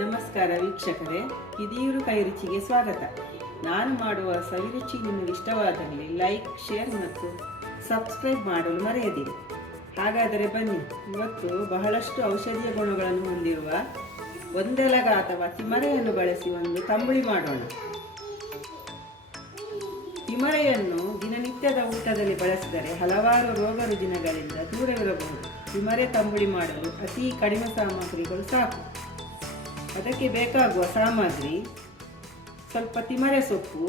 ನಮಸ್ಕಾರ ವೀಕ್ಷಕರೇ, ಕಿದಿಯೂರು ಕೈರುಚಿಗೆ ಸ್ವಾಗತ. ನಾನು ಮಾಡುವ ಸವಿರುಚಿ ನಿಮಗೆ ಇಷ್ಟವಾದಲ್ಲಿ ಲೈಕ್, ಶೇರ್ ಮತ್ತು ಸಬ್ಸ್ಕ್ರೈಬ್ ಮಾಡಲು ಮರೆಯದಿರಿ. ಹಾಗಾದರೆ ಬನ್ನಿ, ಇವತ್ತು ಬಹಳಷ್ಟು ಔಷಧೀಯ ಗುಣಗಳನ್ನು ಹೊಂದಿರುವ ಒಂದೆಲಗ ಅಥವಾ ತಿಮರೆಯನ್ನು ಬಳಸಿ ಒಂದು ತಂಬುಳಿ ಮಾಡೋಣ. ತಿಮರೆಯನ್ನು ದಿನನಿತ್ಯದ ಊಟದಲ್ಲಿ ಬಳಸಿದರೆ ಹಲವಾರು ರೋಗ ರುಜಿನಗಳಿಂದ ದೂರವಿರಬಹುದು. ತಿಮರೆ ತಂಬುಳಿ ಮಾಡಲು ಅತಿ ಕಡಿಮೆ ಸಾಮಗ್ರಿಗಳು ಸಾಕು. ಅದಕ್ಕೆ ಬೇಕಾಗುವ ಸಾಮಗ್ರಿ: ಸ್ವಲ್ಪ ತಿಮರೆ ಸೊಪ್ಪು,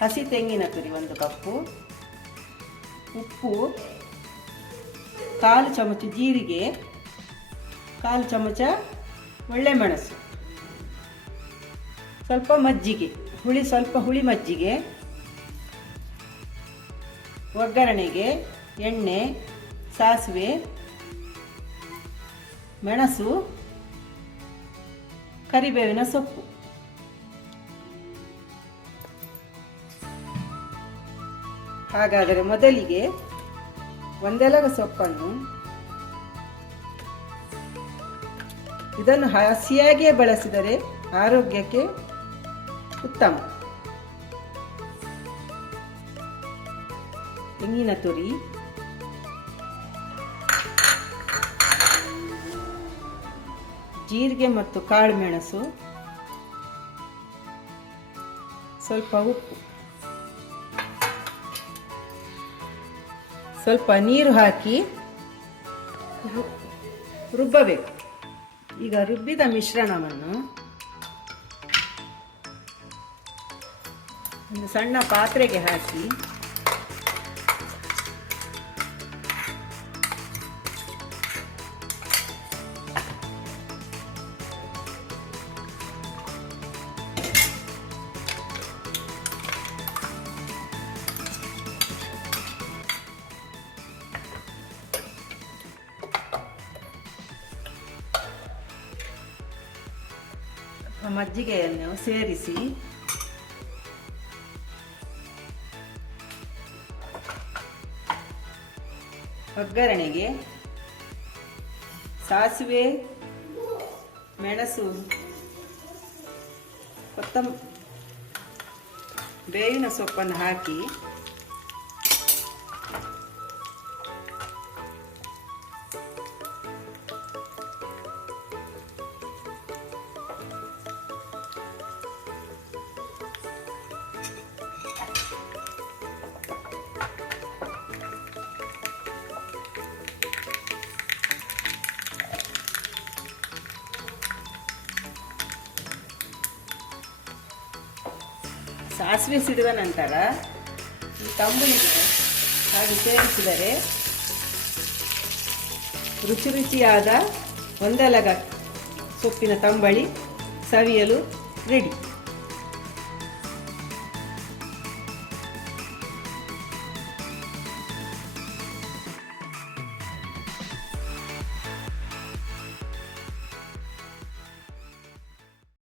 ಹಸಿ ತೆಂಗಿನ ತುರಿ 1 ಕಪ್ಪು, ಉಪ್ಪು, 1/4 ಚಮಚ ಜೀರಿಗೆ, 1/4 ಚಮಚ ಒಳ್ಳೆಮೆಣಸು, ಸ್ವಲ್ಪ ಮಜ್ಜಿಗೆ, ಸ್ವಲ್ಪ ಹುಳಿ ಮಜ್ಜಿಗೆ. ಒಗ್ಗರಣೆಗೆ ಎಣ್ಣೆ, ಸಾಸಿವೆ, ಮೆಣಸು, ಕರಿಬೇವಿನ ಸೊಪ್ಪು. ಹಾಗಾದರೆ ಮೊದಲಿಗೆ ಒಂದೆಲಗ ಸೊಪ್ಪನ್ನು ಇದನ್ನು ಹಸಿಯಾಗಿಯೇ ಬಳಸಿದರೆ ಆರೋಗ್ಯಕ್ಕೆ ಉತ್ತಮ. ತೆಂಗಿನ ತುರಿ, ಜೀರಿಗೆ ಮತ್ತು ಕಾಳು ಮೆಣಸು, ಸ್ವಲ್ಪ ಉಪ್ಪು, ಸ್ವಲ್ಪ ನೀರು ಹಾಕಿ ರುಬ್ಬಬೇಕು. ಈಗ ರುಬ್ಬಿದ ಮಿಶ್ರಣವನ್ನು ಒಂದು ಸಣ್ಣ ಪಾತ್ರೆಗೆ ಹಾಕಿ ಮಜ್ಜಿಗೆಯನ್ನು ಸೇರಿಸಿ ಒಗ್ಗರಣೆಗೆ ಸಾಸಿವೆ, ಮೆಣಸು, ಬೇವಿನ ಸೊಪ್ಪನ್ನು ಹಾಕಿ ಸಾಸಿವೆ ಸಿಡಿದ ನಂತರ ಈ ತಂಬುಳಿಗೆ ಹಾಗೆ ಸೇರಿಸಿದರೆ ರುಚಿಯಾದ ಒಂದೆಲಗ ಸೊಪ್ಪಿನ ತಂಬಳಿ ಸವಿಯಲು ರೆಡಿ.